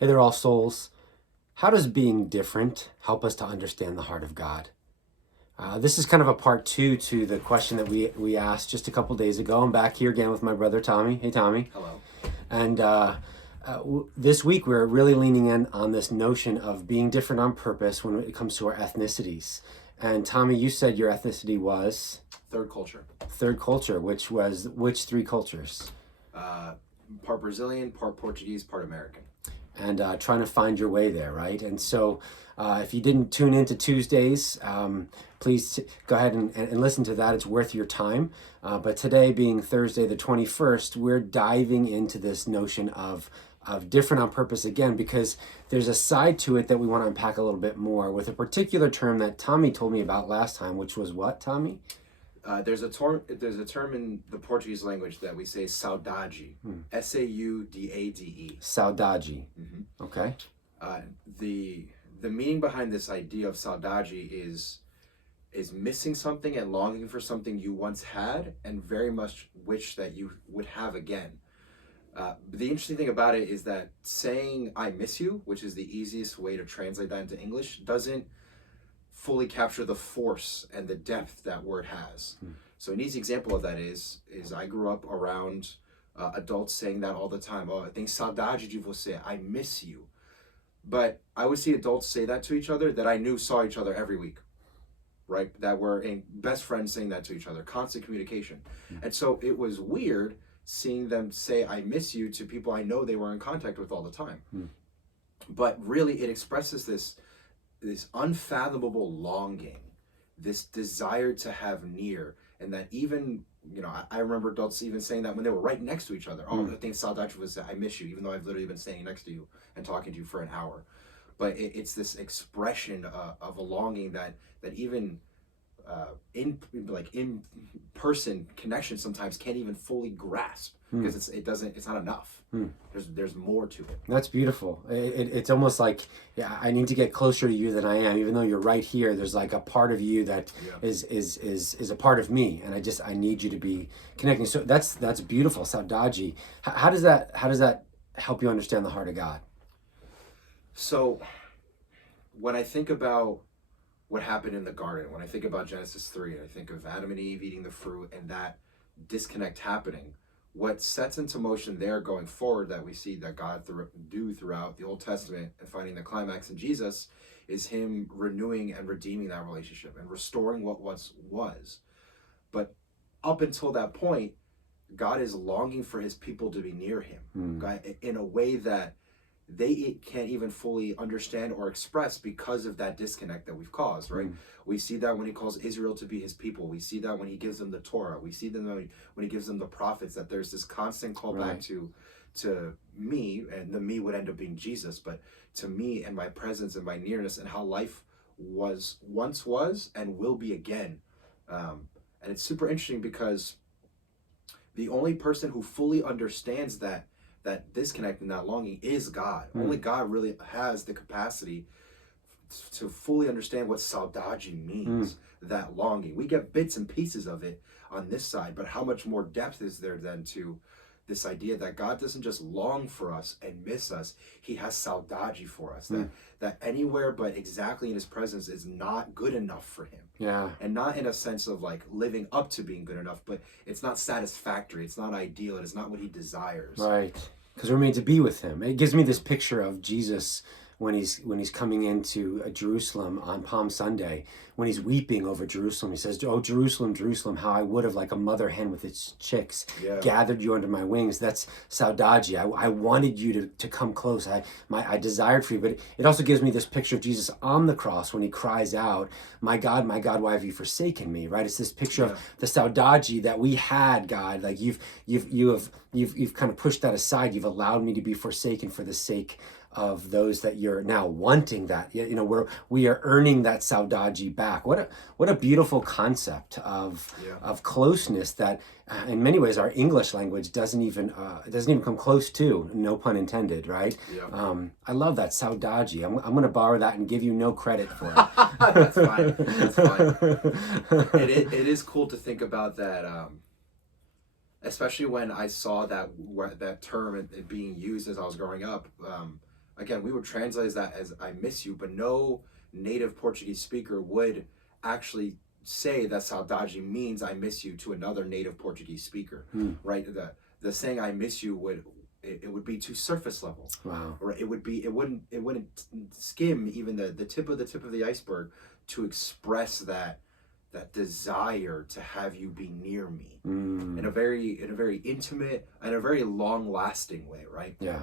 Hey there, all souls. How does being different help us to understand the heart of God? This is kind of a part two to the question that we asked just a couple days ago. I'm back here again with my brother Tommy. Hey, Tommy. Hello. And this week we're really leaning in on this notion of being different on purpose when it comes to our ethnicities. And Tommy, you said your ethnicity was Third culture. third culture, which was which three cultures? Uh, Part Brazilian, part Portuguese, part American. And trying to find your way there, right? And so if you didn't tune into Tuesdays, please go ahead and listen to that. It's worth your time. But today, being Thursday the 21st, we're diving into this notion of different on purpose again, because there's a side to it that we want to unpack a little bit more with a particular term that Tommy told me about last time, which was what, Tommy? There's a term. There's a term in the Portuguese language that we say Saudaji. Saudade. Saudaji. Mm-hmm. Okay. Uh, the meaning behind this idea of Saudaji is missing something and longing for something you once had and very much wish that you would have again. The interesting thing about it is that saying "I miss you," which is the easiest way to translate that into English, doesn't fully capture the force and the depth that word has. So an easy example of that is I grew up around adults saying that all the time. Oh, I think saudade de você. I miss you. But I would see adults say that to each other that I knew saw each other every week, right? That were best friends saying that to each other, constant communication. And so it was weird seeing them say I miss you to people I know they were in contact with all the time. But really it expresses this unfathomable longing, this desire to have near, and that even, I remember adults even saying that when they were right next to each other. Oh, I think Saudaji was, I miss you, even though I've literally been standing next to you and talking to you for an hour. But it's this expression of a longing that even in person connection sometimes can't even fully grasp, because it's not enough. There's more to it. That's beautiful. It's almost like, yeah, I need to get closer to you than I am, even though you're right here. There's like a part of you that is a part of me, and I need you to be connecting. So that's beautiful, Saudaji. How does that help you understand the heart of God? So when I think about what happened in the garden, when I think about Genesis 3, I think of Adam and Eve eating the fruit and that disconnect happening. What sets into motion there going forward that we see that God do throughout the Old Testament and finding the climax in Jesus is him renewing and redeeming that relationship and restoring what was. But up until that point, God is longing for his people to be near him, God, in a way that they can't even fully understand or express because of that disconnect that we've caused, right? We see that when he calls Israel to be his people. We see that when he gives them the Torah. We see that when he gives them the prophets, that there's this constant call back to me, and the me would end up being Jesus, but to me and my presence and my nearness and how life once was and will be again. And it's super interesting because the only person who fully understands that disconnect and that longing is God. Only God really has the capacity to fully understand what Saudaji means, that longing. We get bits and pieces of it on this side, but how much more depth is there then to this idea that God doesn't just long for us and miss us, he has Saudaji for us, that anywhere but exactly in his presence is not good enough for him. Yeah. And not in a sense of like living up to being good enough, but it's not satisfactory, it's not ideal, it's not what he desires. Right. Because we're made to be with him. It gives me this picture of Jesus when he's coming into Jerusalem on Palm Sunday, when he's weeping over Jerusalem. He says, "Oh, Jerusalem, Jerusalem, how I would have, like a mother hen with its chicks, gathered you under my wings." That's Saudaji. I wanted you to come close. I desired for you. But it also gives me this picture of Jesus on the cross when he cries out, my God, why have you forsaken me?" Right? It's this picture of the Saudaji that we had, God. Like you've kind of pushed that aside. You've allowed me to be forsaken for the sake of those that you're now wanting. That we are earning that Saudaji back. What a beautiful concept of closeness that in many ways our English language doesn't even come close to, no pun intended, right? I love that Saudaji. I'm going to borrow that and give you no credit for it. That's fine. It is cool to think about that, especially when I saw that term being used as I was growing up. again, we would translate that as I miss you, but no native Portuguese speaker would actually say that Saudaji means I miss you to another native Portuguese speaker, right? The saying I miss you would be too surface level. Wow. Right? It wouldn't skim even the tip of the iceberg to express that desire to have you be near me in a very intimate and a very long lasting way, right? Yeah.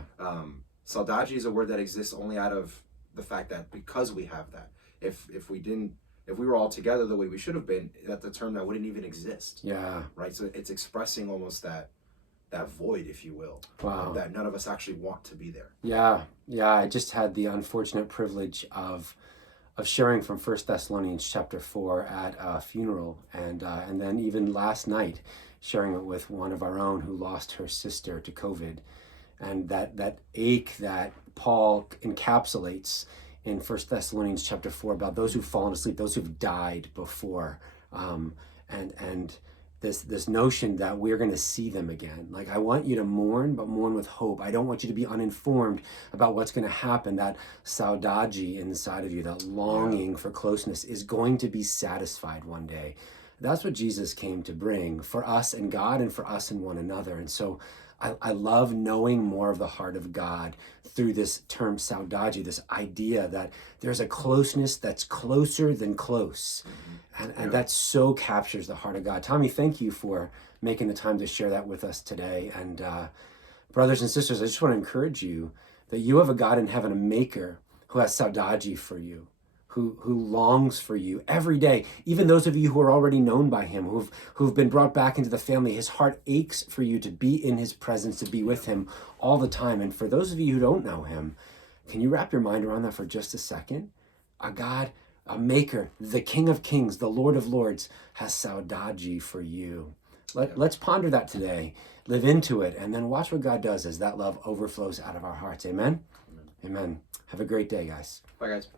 Saudaji is a word that exists only out of the fact that because we have that. If we were all together the way we should have been, that's a term that wouldn't even exist. Yeah. Right. So it's expressing almost that void, if you will. Wow. That none of us actually want to be there. Yeah. Yeah. I just had the unfortunate privilege of sharing from 1 Thessalonians chapter 4 at a funeral, and then even last night sharing it with one of our own who lost her sister to COVID, and that ache that Paul encapsulates in 1 Thessalonians chapter 4 about those who've fallen asleep, those who've died before, and this notion that we're going to see them again. Like, I want you to mourn, but mourn with hope. I don't want you to be uninformed about what's going to happen. That Saudaji inside of you, that longing for closeness, is going to be satisfied one day. That's what Jesus came to bring for us and God, and for us and one another. And so I love knowing more of the heart of God through this term Saudaji, this idea that there's a closeness that's closer than close. And that so captures the heart of God. Tommy, thank you for making the time to share that with us today. And brothers and sisters, I just want to encourage you that you have a God in heaven, a maker who has Saudaji for you, who longs for you every day. Even those of you who are already known by him, who've been brought back into the family, his heart aches for you to be in his presence, to be with him all the time. And for those of you who don't know him, can you wrap your mind around that for just a second? A God, a maker, the King of Kings, the Lord of Lords, has Saudaji for you. Let's ponder that today, live into it, and then watch what God does as that love overflows out of our hearts. Amen? Amen. Have a great day, guys. Bye, guys.